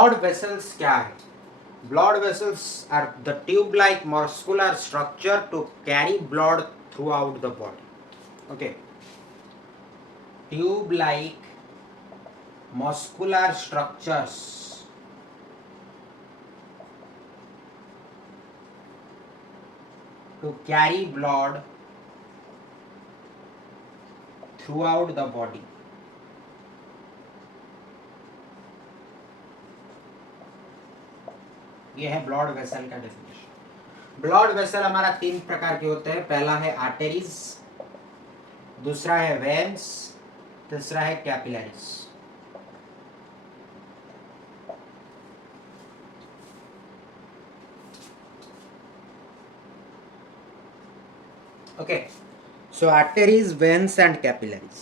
Blood vessels क्या है? Blood vessels are the tube like muscular structure to carry blood throughout the body. Okay, tube like muscular structures to carry blood throughout the body. ये है blood vessel का definition. Blood vessel हमारा 3 प्रकार के होते हैं. पहला है आर्टेरीज, दूसरा है वेन्स, तीसरा है capillaries. Okay, so arteries, veins and capillaries.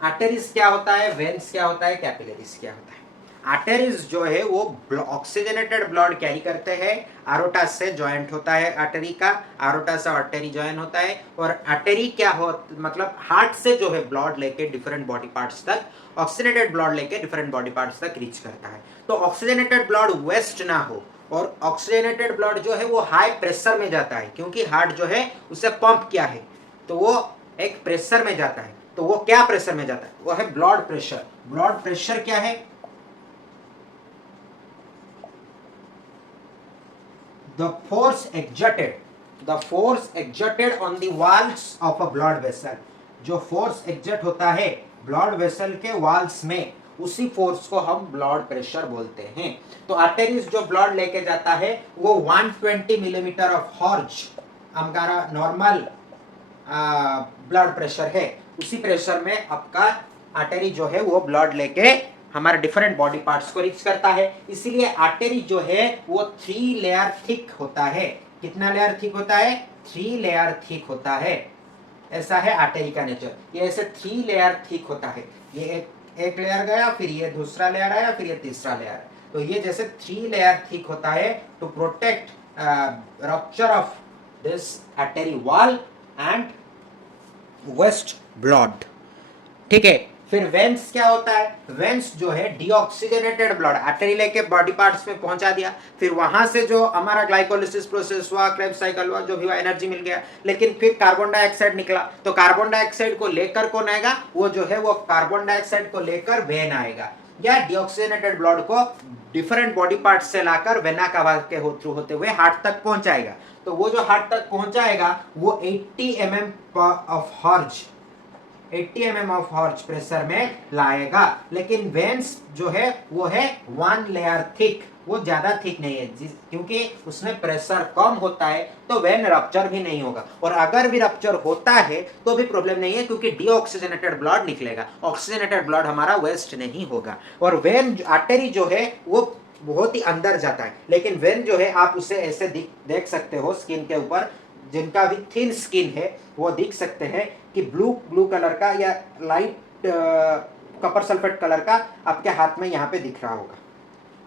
Arteries क्या होता है, वेन्स क्या होता है, कैपिलरीज क्या होता है? आर्टेरीज जो है वो ऑक्सीजनेटेड ब्लड कैरी करते हैं. आरोटा से जॉइंट होता है आर्टरी का, आरोटा से आर्टरी जॉइन होता है. और आर्टरी क्या हो, मतलब हार्ट से जो है ब्लड लेके डिफरेंट बॉडी पार्ट्स तक, ऑक्सीजनेटेड ब्लड लेके डिफरेंट बॉडी पार्ट्स तक रीच करता है. तो ऑक्सीजनेटेड ब्लड वेस्ट ना हो, और ऑक्सीजनेटेड ब्लड जो है वो हाई प्रेशर में जाता है, क्योंकि हार्ट जो है उसे पंप किया है, तो वो एक प्रेशर में जाता है. तो वो क्या प्रेशर में जाता है? वो है ब्लड प्रेशर. ब्लड प्रेशर क्या है? the force exerted on the walls of a blood vessel. जो फोर्स एग्जर्ट होता है ब्लड वेसल के वॉल्स में, उसी फोर्स को हम ब्लड प्रेशर बोलते हैं. तो आर्टेरीज जो ब्लड लेके जाता है वो 120 मिलीमीटर ऑफ हॉर्ज हमारा नॉर्मल ब्लड प्रेशर है. उसी प्रेशर में आपका आर्टरी जो है वो ब्लड लेके हमारे डिफरेंट बॉडी पार्ट्स को रीच करता है. इसीलिए आर्टरी जो है वो 3 लेयर थिक होता है. कितना लेयर थिक होता है? 3 लेयर थिक होता है. ऐसा है आर्टरी का नेचर. ये ऐसे 3 लेयर थिक होता है. ये एक लेयर गया, फिर ये दूसरा लेयर आया, फिर ये तीसरा लेयर. तो ये जैसे 3 लेयर थिक होता है to protect rupture of this artery wall and waste blood. ठीक है. फिर वेन्स क्या होता है? वेन्स जो है डीऑक्सीजनेटेड ब्लड आर्टरी लेके बॉडी पार्ट्स में पहुंचा दिया, फिर वहां से जो हमारा ग्लाइकोलिसिस प्रोसेस हुआ, क्रेब्स साइकिल हुआ, जो भी हुआ, एनर्जी मिल गया, लेकिन फिर कार्बन डाइऑक्साइड निकला. तो कार्बन डाइऑक्साइड को लेकर कौन आएगा? वो जो है वो कार्बन डाइऑक्साइड को लेकर वेन आएगा, या डीऑक्सीजनेटेड ब्लड को डिफरेंट बॉडी पार्ट्स से लाकर वेना का के थ्रू होते हुए हार्ट तक पहुंचाएगा. तो वो जो हार्ट तक पहुंचाएगा वो 80 mm of Horde 80 mm of Horde pressure में लाएगा. लेकिन वेन्स जो है वो है 1 लेयर थिक. वो ज्यादा थिक नहीं है, क्योंकि उसमें प्रेशर कम होता है, तो वेन रप्चर भी नहीं होगा. और अगर भी रप्चर होता है तो भी प्रॉब्लम नहीं है, क्योंकि डीऑक्सीजनेटेड ब्लड निकलेगा. ऑक्सीजनेटेड ब्लड हमारा वेस्ट नहीं होगा. और वेन आर्टरी जो है वो बहुत ही अंदर जाता है, लेकिन वेन जो है आप उसे ऐसे देख सकते हो स्किन के ऊपर. जिनका भी थिन स्किन है वो देख सकते हैं कि ब्लू कलर का या लाइट कॉपर सल्फेट कलर का आपके हाथ में यहाँ पे दिख रहा होगा.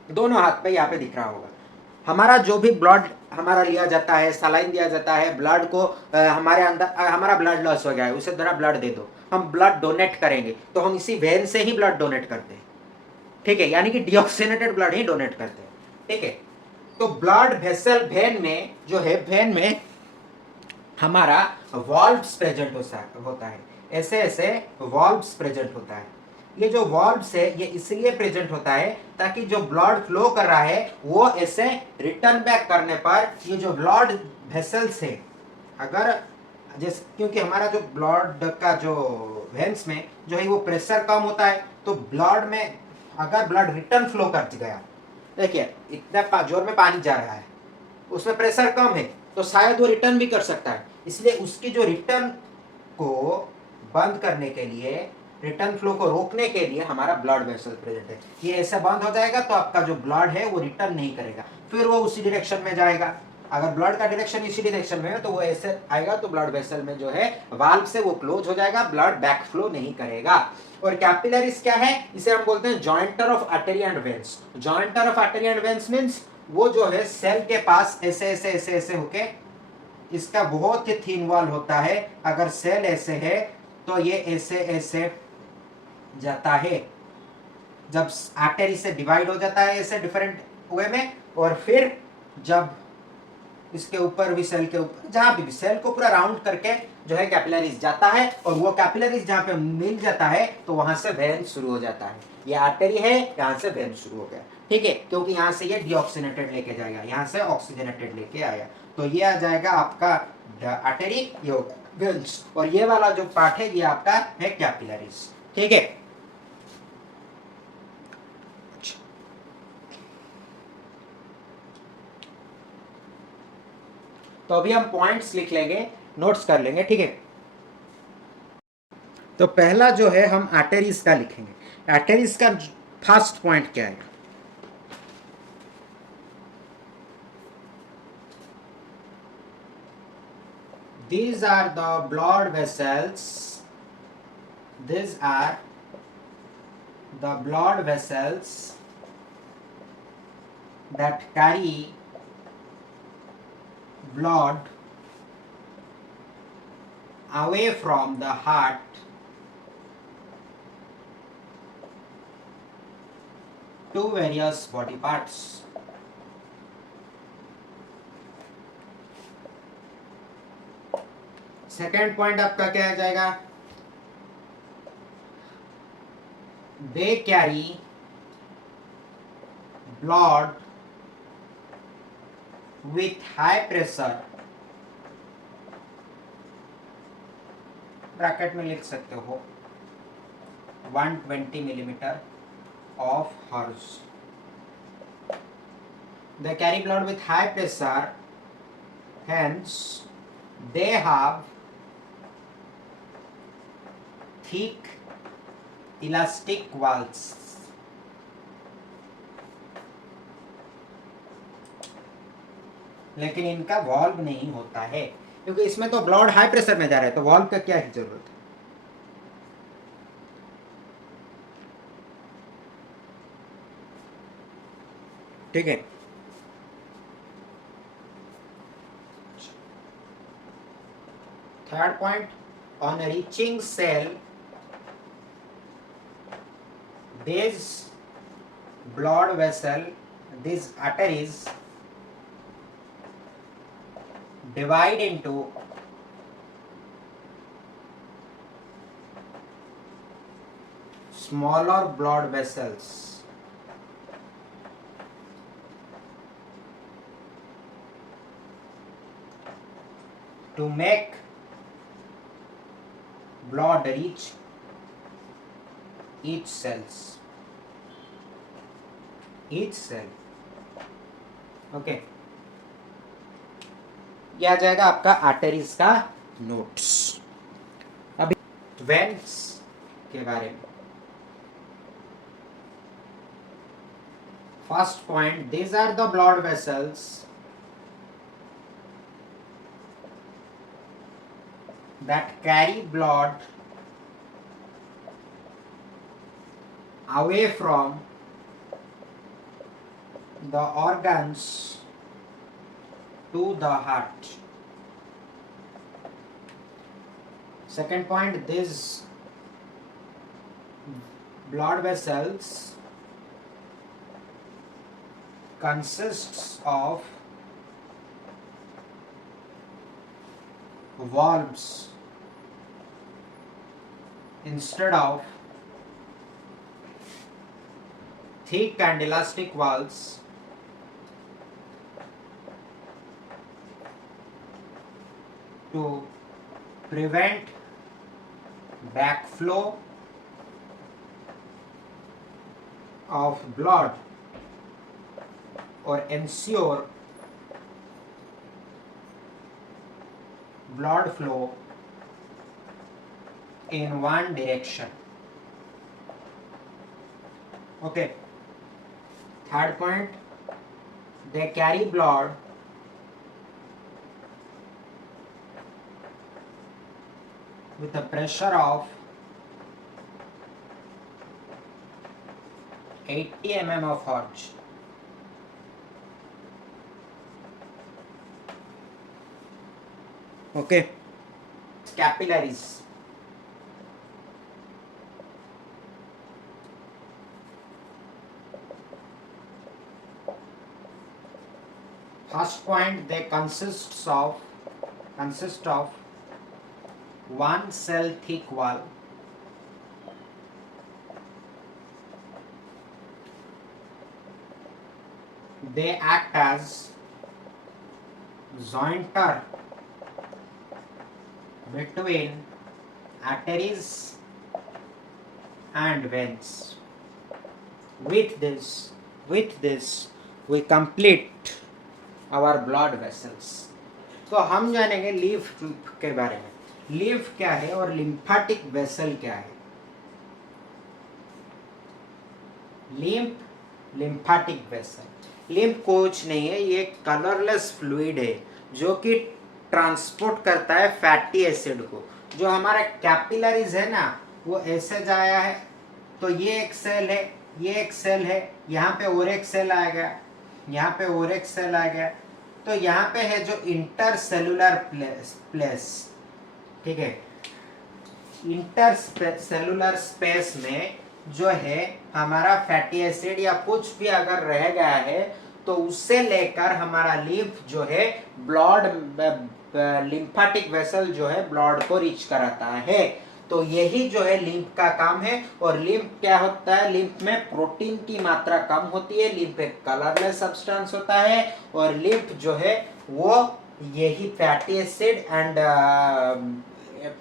दोनों हाथ पे यहाँ पे दिख रहा होगा. हमारा जो भी ब्लड हमारा लिया जाता है, सलाइन दिया जाता है, ब्लड को हमारे अंदर, हमारा ब्लड लॉस हो गया है, उसे जरा ब्लड दे दो, हम ब्लड डोनेट करेंगे, तो हम इसी वेन से ही ब्लड डोनेट करते हैं. ठीक है, यानी कि डीऑक्सीजनेटेड ब्लड ही डोनेट करते हैं. ठीक है. तो ब्लड वेसल वेन में जो है, वेन में हमारा वॉल्व्स प्रेजेंट होता है. ऐसे ऐसे वॉल्व्स प्रेजेंट होता है. ये जो वॉल्व्स है ये इसलिए प्रेजेंट होता है ताकि जो ब्लड फ्लो कर रहा है वो ऐसे रिटर्न बैक करने पर ये जो ब्लड वेसल्स है, अगर जैसे, क्योंकि हमारा जो ब्लड का जो वेन्स में जो है वो प्रेशर कम होता है, तो ब्लड में अगर ब्लड रिटर्न फ्लो कर गया, देखिए इतना जोर में पानी जा रहा है, उसमें प्रेशर कम है, तो शायद वो रिटर्न भी कर सकता है. इसलिए उसकी जो रिटर्न को बंद करने के लिए, रिटर्न फ्लो को रोकने के लिए हमारा ब्लड वेसल प्रेजेंट है. ये ऐसे बंद हो जाएगा तो आपका जो ब्लड है वो रिटर्न नहीं करेगा, फिर वो उसी डायरेक्शन में जाएगा. अगर ब्लड का डायरेक्शन इसी डायरेक्शन में है तो वो ऐसे आएगा, तो ब्लड वेसल में जो है वाल्व से वो क्लोज हो जाएगा, ब्लड बैक फ्लो नहीं करेगा. और कैपिलरीज क्या है? इसे हम बोलते हैं jointer of artery and veins. Jointer of artery and veins means वो जो है सेल के पास ऐसे ऐसे ऐसे ऐसे होके, इसका बहुत ही थीन वॉल होता है. अगर सेल ऐसे है तो ये ऐसे ऐसे जाता है. जब आर्टरी से डिवाइड हो जाता है ऐसे डिफरेंट वे में, और फिर जब इसके ऊपर भी सेल के ऊपर जहां भी सेल को पूरा राउंड करके जो है कैपिलरीज जाता है, और वो कैपिलरीज जहां पे मिल जाता है तो वहां से वेन शुरू हो जाता है। ये आर्टरी है, यहां से वेन शुरू हो गया, ठीक है, क्योंकि यहां से ये डीऑक्सीनेटेड लेके जाएगा, यहां से ऑक्सीजनेटेड लेके आया, तो ये आ जाएगा आपका आर्टरी, ये हो गया वेन्स, और ये वाला जो पार्ट है ये आपका है कैपिलरीज, ठीक है। तो अभी हम पॉइंट्स लिख लेंगे, नोट्स कर लेंगे, ठीक है। तो पहला जो है हम आर्टरीज का लिखेंगे। आर्टरीज का फर्स्ट पॉइंट क्या है? These are the blood vessels. These are the blood vessels that carry blood away from the heart to various body parts. Second point आपका क्या आ जाएगा? They carry blood with high pressure, bracket में लिख सकते हो 120 millimeter of Hz. They carry blood with high pressure, hence they have thick elastic walls. लेकिन इनका valve नहीं होता है, क्योंकि इसमें तो ब्लड हाई प्रेशर में जा रहा है, तो वॉल्व का क्या जरूरत है? ठीक है। Third point, on reaching cell this blood vessel, these arteries divide into smaller blood vessels to make blood reach each cells, each cell, okay. यह आ जाएगा आपका आर्टरीज का नोट्स। अभी वेन्स के बारे में, first point, these are the blood vessels that carry blood away from the organs to the heart. Second point, these blood vessels consists of valves instead of thick and elastic valves to prevent backflow of blood or ensure blood flow in one direction. Okay. Third point, they carry blood with a pressure of 80 mm of Hz. Okay. Capillaries. First point, they consist of one cell thick wall. They act as jointer between arteries and veins. With this, we complete our blood vessels. तो हम जानेंगे leaf के बारे में। Leaf क्या है और lymphatic vessel क्या है। लिम्फेटिक वेसल, लिम्फ कुछ नहीं है, ये कलरलेस फ्लूइड है जो कि ट्रांसपोर्ट करता है फैटी एसिड को। जो हमारा कैपिलरीज है ना, वो ऐसे जाया है, तो ये एक सेल है, ये एक सेल है, यहाँ पे और एक सेल आ गया, यहाँ पे और एक सेल आ गया, तो यहाँ पे है जो इंटरसेलुलर प्लेस, ठीक है। इंटरसेलुलर स्पेस में जो है हमारा फैटी एसिड या कुछ भी अगर रह गया है तो उससे लेकर हमारा लिम्फ जो है ब्लड लिम्फेटिक वेसल जो है ब्लड को रीच कराता है। तो यही जो है लिम्फ का काम है। और लिम्फ क्या होता है, लिम्फ में प्रोटीन की मात्रा कम होती है, लिम्फ एक कलरलेस सब्सटेंस होता है, और लिम्फ जो है वो यही fatty acid and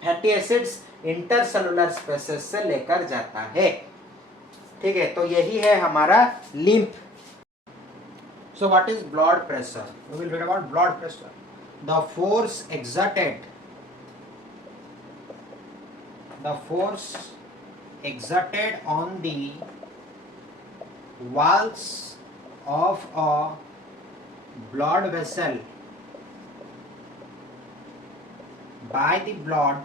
fatty acids intercellular spaces से लेकर जाता है, ठीक है। तो यही है हमारा lymph. So what is blood pressure? We will read about blood pressure. The force exerted on the walls of a blood vessel by the blood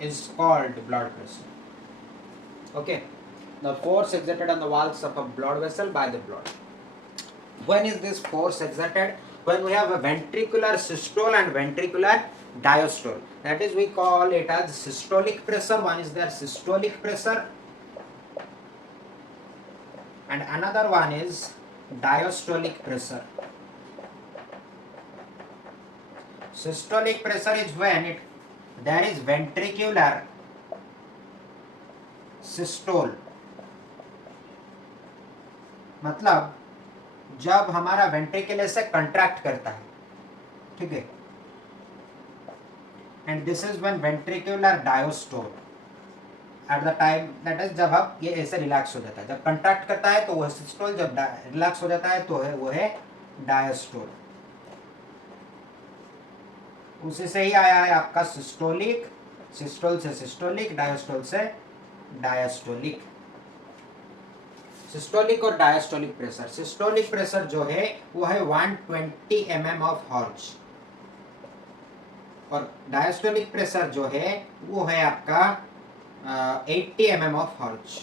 is called blood pressure. Okay. The force exerted on the walls of a blood vessel by the blood. When is this force exerted? When we have a ventricular systole and ventricular diastole. That is, we call it as systolic pressure. One is there systolic pressure, and another one is diastolic pressure. Systolic pressure is when there is ventricular systole, मतलब जब हमारा ventricle ऐसे contract करता है, ठीक है। And this is when ventricular diastole at the time, that is जब अब ये ऐसे रिलैक्स हो जाता है। जब कंट्रैक्ट करता है तो वो है सिस्टोल, जब रिलैक्स हो जाता है तो वो है डायोस्टोल। उसी से ही आया है आपका सिस्टोलिक, सिस्टोल से सिस्टोलिक, डायोस्टोल से डायस्टोलिक। सिस्टोलिक और डायस्टोलिक प्रेशर, सिस्टोलिक प्रेशर जो है वो है 120 mm ऑफ हर्ट्ज, और डायस्टोलिक प्रेशर जो है वो है आपका 80 mm ऑफ हर्ट्ज।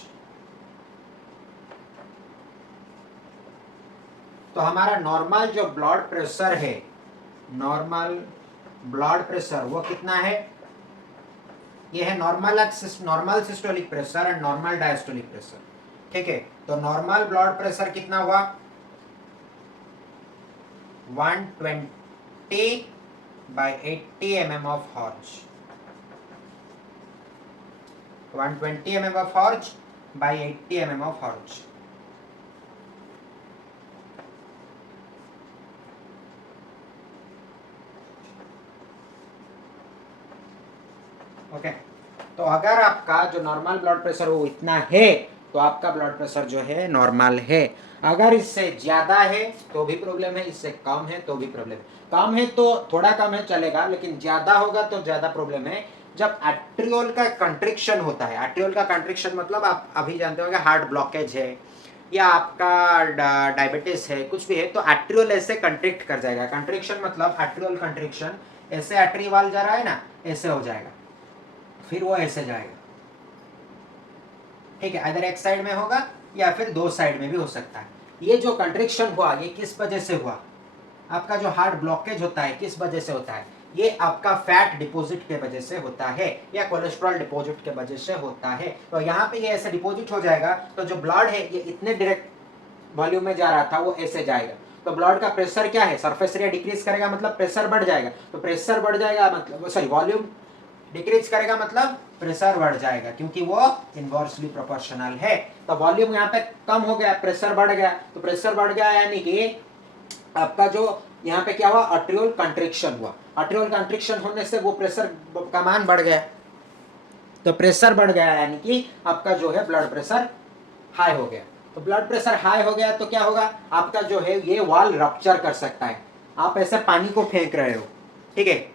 तो हमारा नॉर्मल जो ब्लड प्रेशर है, नॉर्मल ब्लड प्रेशर वो कितना है, ये है normal systolic pressure and normal diastolic pressure, ठीक है। तो नॉर्मल ब्लड प्रेशर कितना हुआ, 120/80 mm of hertz, 120 mm of hertz by 80 mm of hertz. Okay, तो अगर आपका जो नॉर्मल ब्लड प्रेशर वो इतना है तो आपका ब्लड प्रेशर जो है नॉर्मल है। अगर इससे ज्यादा है तो भी प्रॉब्लम है, इससे कम है तो भी प्रॉब्लम है। कम है तो थोड़ा कम है चलेगा, लेकिन ज्यादा होगा तो ज्यादा प्रॉब्लम है। जब एट्रियोल का कंट्रिक्शन होता है, एट्रियोल का कंट्रिक्शन मतलब आप अभी जानते होंगे हार्ट ब्लॉकेज है या आपका डायबिटीज है, कुछ भी है, तो एट्रियोल ऐसे कंट्रिक्ट कर जाएगा। कंट्रिक्शन मतलब एट्रियोल कंट्रिक्शन, ऐसे एट्री वाल जा रहा है ना, ऐसे हो जाएगा, फिर वो ऐसे जाएगा, ठीक है। इधर एक साइड में होगा या फिर दो साइड में भी हो सकता है। ये जो कंट्रिक्शन हुआ ये किस वजह से हुआ, आपका जो हार्ट ब्लॉकेज होता है किस वजह से होता है, ये आपका फैट डिपॉजिट के वजह से होता है या कोलेस्ट्रॉल डिपॉजिट के वजह से होता है। तो यहाँ पे ये ऐसे डिपॉजिट हो जाएगा, तो जो ब्लड है ये इतने डायरेक्ट वॉल्यूम में जा रहा था वो ऐसे जाएगा, तो ब्लड का प्रेशर क्या है, सरफेस एरिया डिक्रीज करेगा मतलब प्रेशर बढ़ जाएगा, तो प्रेशर बढ़ जाएगा मतलब सॉरी वॉल्यूम डिक्रीज करेगा मतलब प्रेशर बढ़ जाएगा, क्योंकि वो इनवर्सली प्रोपोर्शनल है। तो वॉल्यूम यहाँ पे कम हो गया, प्रेशर बढ़ गया, तो प्रेशर बढ़ गया यानी कि आपका जो यहाँ पे क्या हुआ, आर्टेरियल कंट्रिक्शन हुआ। आर्टेरियल कंट्रिक्शन होने से वो प्रेशर का मान बढ़ गया, तो प्रेशर बढ़ गया यानी कि आपका जो है ब्लड प्रेशर हाई हो गया। तो ब्लड प्रेशर हाई हो गया तो क्या होगा, आपका जो है ये वाल रप्चर कर सकता है। आप ऐसे पानी को फेंक रहे हो, ठीक है,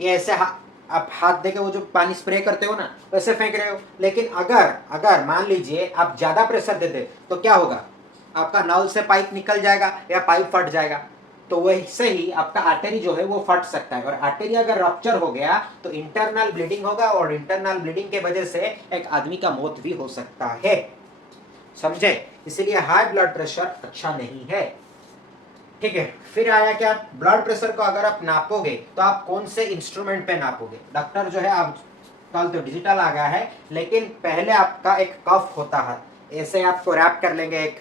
ये ऐसे आप हाथ देके वो जो पानी स्प्रे करते हो ना वैसे फेंक रहे हो, लेकिन अगर अगर मान लीजिए आप ज्यादा प्रेशर दे दे तो क्या होगा, आपका नल से पाइप निकल जाएगा या पाइप फट जाएगा। तो वैसे ही आपका आर्टरी जो है वो फट सकता है, और आर्टरी अगर रप्चर हो गया तो इंटरनल ब्लीडिंग होगा, और इंटरनल ब्लीडिंग के वजह से एक आदमी का मौत भी हो सकता है, समझे। इसीलिए हाई ब्लड प्रेशर अच्छा नहीं है, ठीक है। फिर आया क्या, ब्लड प्रेशर को अगर आप नापोगे तो आप कौन से इंस्ट्रूमेंट पे नापोगे। डॉक्टर जो है आप कल तो डिजिटल आ गया है, लेकिन पहले आपका एक कफ होता है, ऐसे आपको रैप कर लेंगे एक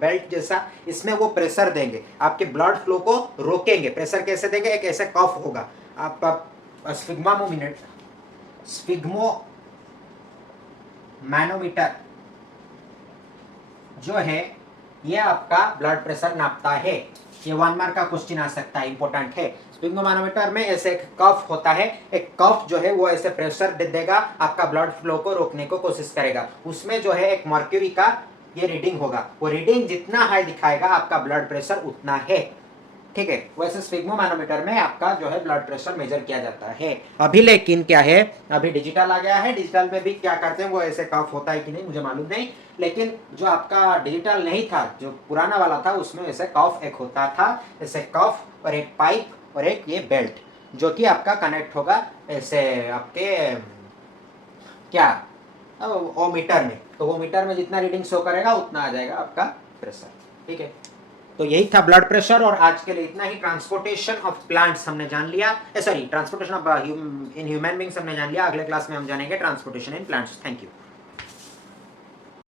बेल्ट जैसा, इसमें वो प्रेशर देंगे, आपके ब्लड फ्लो को रोकेंगे। प्रेशर कैसे देंगे, एक ऐसे कफ होगा, आपका स्फिग्मोमैनोमीटर जो है ये आपका ब्लड प्रेशर नापता है। ये 1 मार्क का क्वेश्चन आ सकता है, इंपॉर्टेंट है। स्फिग्मोमैनोमीटर में ऐसे एक कफ होता है, एक कफ जो है वो ऐसे प्रेशर दे देगा, आपका ब्लड फ्लो को रोकने को कोशिश करेगा। उसमें जो है एक मर्क्यूरी का ये रीडिंग होगा, वो रीडिंग जितना हाई दिखाएगा आपका ब्लड प्रेशर उतना है, ठीक है। वैसे स्फिग्मोमैनोमीटर में आपका जो है ब्लड प्रेशर मेजर किया जाता है। अभी लेकिन क्या है, अभी डिजिटल आ गया है, डिजिटल में भी क्या करते हैं वो ऐसे कफ होता है कि नहीं मुझे मालूम नहीं, लेकिन जो आपका डिजिटल नहीं था, जो पुराना वाला था, उसमें ऐसे कफ एक होता था, ऐसे कफ और एक पाइप और एक ये बेल्ट जो कि आपका कनेक्ट होगा ऐसे आपके क्या ओमीटर में, तो वो मीटर में जितना रीडिंग शो करेगा उतना आ जाएगा आपका प्रेशर, ठीक है। तो यही था ब्लड प्रेशर, और आज के लिए इतना ही। ट्रांसपोर्टेशन ऑफ प्लांट्स हमने जान लिया, sorry transportation of in human beings हमने जान लिया। अगले क्लास में हम जानेंगे transportation in plants. Thank you.